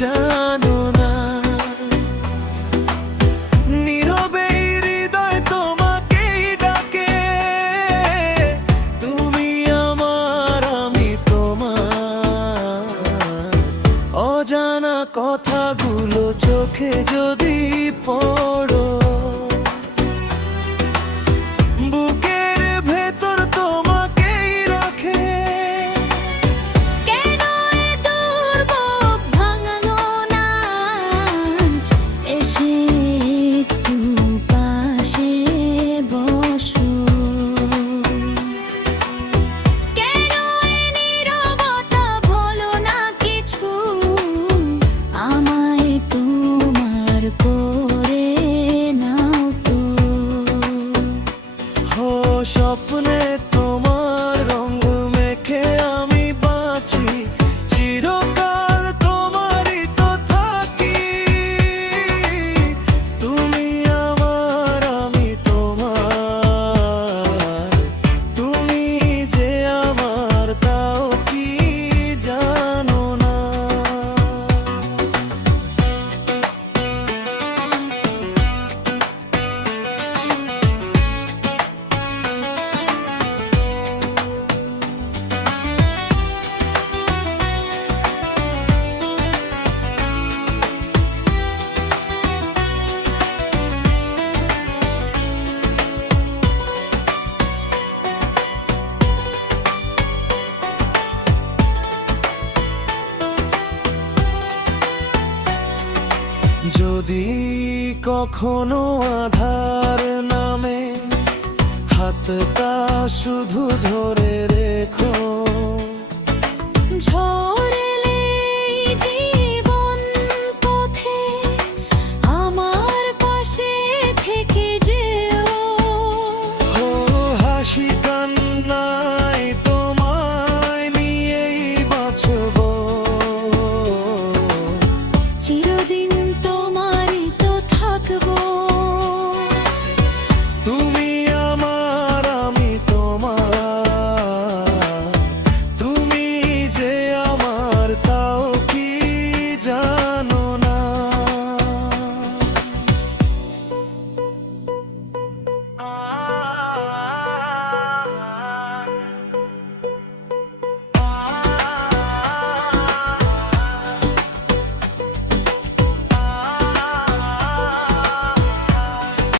জানো না। নীরবে হৃদয় তোমাকেই ডাকে, তুমি আমার আমি তোমার। অজানা কথাগুলো চোখে যদি পড়ো, বুকের ভেতর তোমাকেই রাখে। কেন এ দুর্বল ভাঙানো নাচ, এসে একটু পাশে বসো। কেন এ নীরবতা, বলো না কিছু, আমায় তোমার করে নাও তো। হো স্বপ্নে তোমার রঙ মেখে আমি বাঁচি, চিরকাল তোমারই তো থাকি। তুমি আমার আমি তোমার, তুমি যে আমার তাও কি জানো না। যদি কখনো আধার নামে, হাতটা শুধু ধরে রেখো।